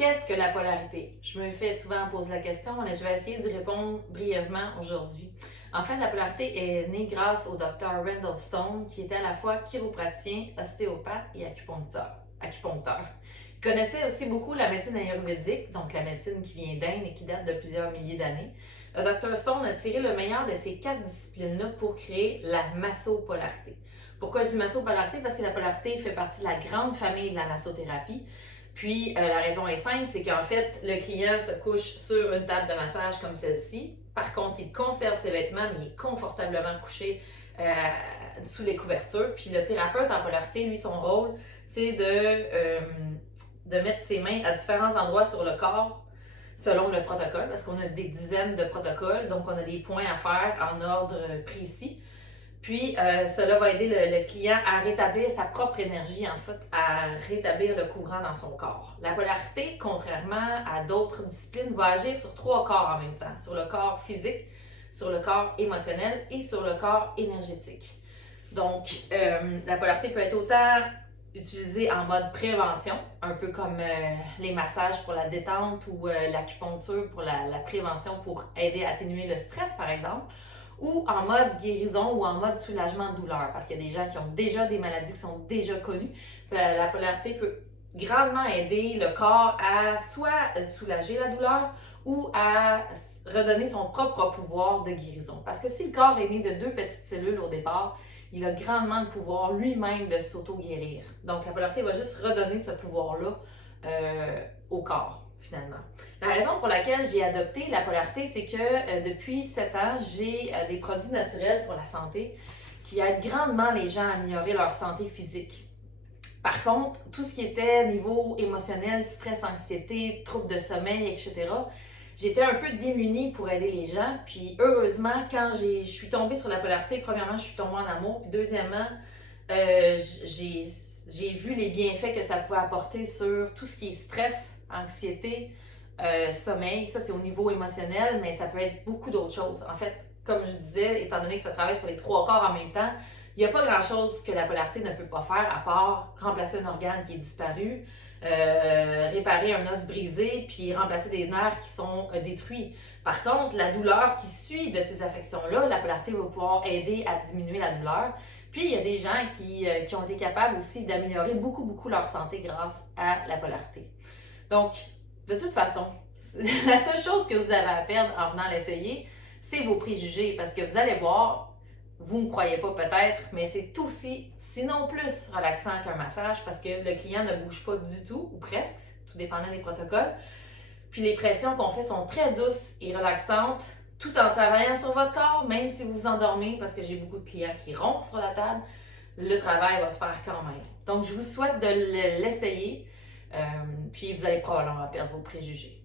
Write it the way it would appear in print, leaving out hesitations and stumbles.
Qu'est-ce que la polarité? Je me fais souvent poser la question, mais je vais essayer d'y répondre brièvement aujourd'hui. En fait, la polarité est née grâce au docteur Randolph Stone, qui était à la fois chiropraticien, ostéopathe et acupuncteur. Il connaissait aussi beaucoup la médecine ayurvédique, donc la médecine qui vient d'Inde et qui date de plusieurs milliers d'années. Le docteur Stone a tiré le meilleur de ces quatre disciplines-là pour créer la massopolarité. Pourquoi je dis massopolarité? Parce que la polarité fait partie de la grande famille de la massothérapie. Puis la raison est simple, c'est qu'en fait, le client se couche sur une table de massage comme celle-ci. Par contre, il conserve ses vêtements, mais il est confortablement couché sous les couvertures. Puis le thérapeute en polarité, lui, son rôle, c'est de mettre ses mains à différents endroits sur le corps selon le protocole, parce qu'on a des dizaines de protocoles, donc on a des points à faire en ordre précis. Puis, cela va aider le client à rétablir sa propre énergie, en fait, à rétablir le courant dans son corps. La polarité, contrairement à d'autres disciplines, va agir sur trois corps en même temps. Sur le corps physique, sur le corps émotionnel et sur le corps énergétique. Donc, la polarité peut être autant utilisée en mode prévention, un peu comme les massages pour la détente ou l'acupuncture pour la prévention pour aider à atténuer le stress, par exemple, ou en mode guérison ou en mode soulagement de douleur, parce qu'il y a des gens qui ont déjà des maladies qui sont déjà connues. La polarité peut grandement aider le corps à soit soulager la douleur ou à redonner son propre pouvoir de guérison. Parce que si le corps est né de deux petites cellules au départ, il a grandement le pouvoir lui-même de s'auto-guérir. Donc la polarité va juste redonner ce pouvoir-là au corps, finalement. La raison pour laquelle j'ai adopté la polarité, c'est que depuis 7 ans, j'ai des produits naturels pour la santé qui aident grandement les gens à améliorer leur santé physique. Par contre, tout ce qui était niveau émotionnel, stress, anxiété, troubles de sommeil, etc., j'étais un peu démunie pour aider les gens. Puis heureusement, quand je suis tombée sur la polarité, premièrement, je suis tombée en amour. Puis deuxièmement, j'ai vu les bienfaits que ça pouvait apporter sur tout ce qui est stress, anxiété, sommeil. Ça, c'est au niveau émotionnel, mais ça peut être beaucoup d'autres choses. En fait, comme je disais, étant donné que ça travaille sur les trois corps en même temps, il n'y a pas grand-chose que la polarité ne peut pas faire à part remplacer un organe qui est disparu, réparer un os brisé, puis remplacer des nerfs qui sont détruits. Par contre, la douleur qui suit de ces affections-là, la polarité va pouvoir aider à diminuer la douleur. Puis, il y a des gens qui ont été capables aussi d'améliorer beaucoup leur santé grâce à la polarité. Donc, de toute façon, la seule chose que vous avez à perdre en venant l'essayer, c'est vos préjugés. Parce que vous allez voir, vous ne me croyez pas peut-être, mais c'est aussi, sinon plus, relaxant qu'un massage parce que le client ne bouge pas du tout, ou presque, tout dépendant des protocoles. Puis les pressions qu'on fait sont très douces et relaxantes, tout en travaillant sur votre corps, même si vous vous endormez, parce que j'ai beaucoup de clients qui rompent sur la table, le travail va se faire quand même. Donc, je vous souhaite de l'essayer, puis vous allez probablement perdre vos préjugés.